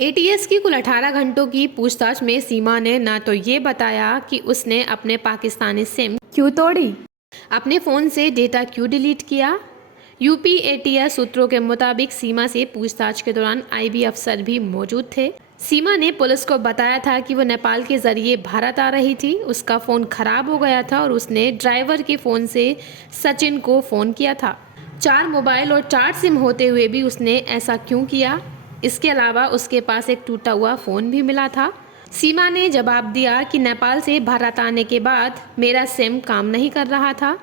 ATS की कुल 18 घंटों की पूछताछ में सीमा ने ना तो ये बताया कि उसने अपने पाकिस्तानी सिम क्यों तोड़ी, अपने फ़ोन से डेटा क्यों डिलीट किया। यूपी एटीएस सूत्रों के मुताबिक सीमा से पूछताछ के दौरान आईबी अफसर भी मौजूद थे। सीमा ने पुलिस को बताया था कि वो नेपाल के जरिए भारत आ रही थी। उसका फ़ोन खराब हो गया था और उसने ड्राइवर के फ़ोन से सचिन को फ़ोन किया था। 4 मोबाइल और 4 सिम होते हुए भी उसने ऐसा क्यों किया। इसके अलावा उसके पास एक टूटा हुआ फ़ोन भी मिला था। सीमा ने जवाब दिया कि नेपाल से भारत आने के बाद मेरा सिम काम नहीं कर रहा था।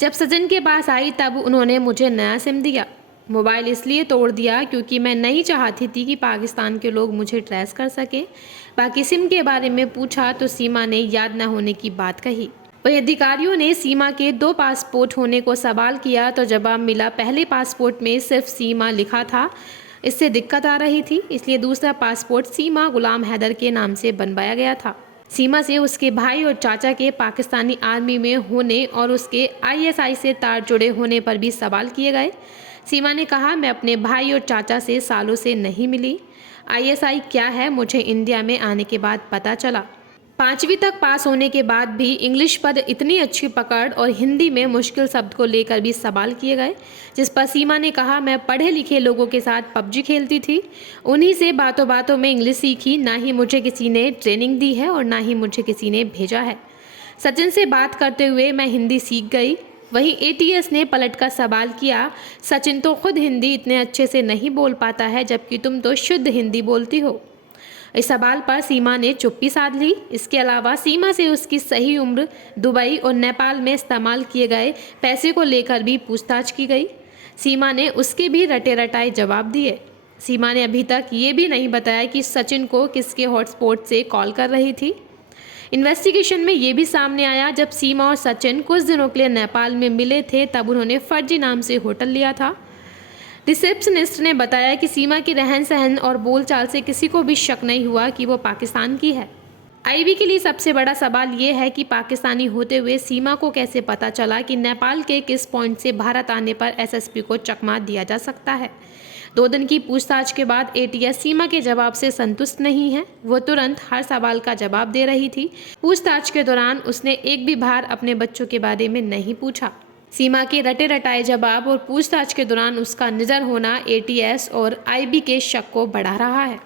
जब सचिन के पास आई तब उन्होंने मुझे नया सिम दिया। मोबाइल इसलिए तोड़ दिया क्योंकि मैं नहीं चाहती थी कि पाकिस्तान के लोग मुझे ट्रेस कर सके। बाकी सिम के बारे में पूछा तो सीमा ने याद न होने की बात कही। वही अधिकारियों ने सीमा के 2 पासपोर्ट होने को सवाल किया तो जवाब मिला पहले पासपोर्ट में सिर्फ सीमा लिखा था, इससे दिक्कत आ रही थी, इसलिए दूसरा पासपोर्ट सीमा गुलाम हैदर के नाम से बनवाया गया था। सीमा से उसके भाई और चाचा के पाकिस्तानी आर्मी में होने और उसके आईएसआई से तार जुड़े होने पर भी सवाल किए गए। सीमा ने कहा, मैं अपने भाई और चाचा से सालों से नहीं मिली। आईएसआई क्या है मुझे इंडिया में आने के बाद पता चला। 5वीं तक पास होने के बाद भी इंग्लिश पर इतनी अच्छी पकड़ और हिंदी में मुश्किल शब्द को लेकर भी सवाल किए गए, जिस पर सीमा ने कहा, मैं पढ़े लिखे लोगों के साथ पबजी खेलती थी, उन्हीं से बातों बातों में इंग्लिश सीखी, ना ही मुझे किसी ने ट्रेनिंग दी है और ना ही मुझे किसी ने भेजा है। सचिन से बात करते हुए मैं हिंदी सीख गई। वहीं एटीएस ने पलटकर सवाल किया, सचिन तो खुद हिंदी इतने अच्छे से नहीं बोल पाता है जबकि तुम तो शुद्ध हिंदी बोलती हो। इस सवाल पर सीमा ने चुप्पी साध ली। इसके अलावा सीमा से उसकी सही उम्र, दुबई और नेपाल में इस्तेमाल किए गए पैसे को लेकर भी पूछताछ की गई। सीमा ने उसके भी रटे रटाए जवाब दिए। सीमा ने अभी तक ये भी नहीं बताया कि सचिन को किसके हॉटस्पॉट से कॉल कर रही थी। इन्वेस्टिगेशन में ये भी सामने आया, जब सीमा और सचिन कुछ दिनों के लिए नेपाल में मिले थे तब उन्होंने फर्जी नाम से होटल लिया था। रिसेप्शनिस्ट ने बताया कि सीमा की रहन सहन और बोलचाल से किसी को भी शक नहीं हुआ कि वो पाकिस्तान की है। आईबी के लिए सबसे बड़ा सवाल ये है कि पाकिस्तानी होते हुए सीमा को कैसे पता चला कि नेपाल के किस पॉइंट से भारत आने पर एसएसपी को चकमा दिया जा सकता है। 2 दिन की पूछताछ के बाद एटीएस सीमा के जवाब से संतुष्ट नहीं है। वो तुरंत हर सवाल का जवाब दे रही थी। पूछताछ के दौरान उसने एक भी बार अपने बच्चों के बारे में नहीं पूछा। सीमा के रटे रटाए जवाब और पूछताछ के दौरान उसका निडर होना एटीएस और आईबी के शक को बढ़ा रहा है।